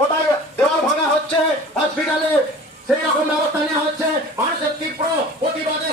কোথায় দেওয়াল ভাঙা হচ্ছে হসপিটালে সেই রকম ব্যবস্থা নেওয়া হচ্ছে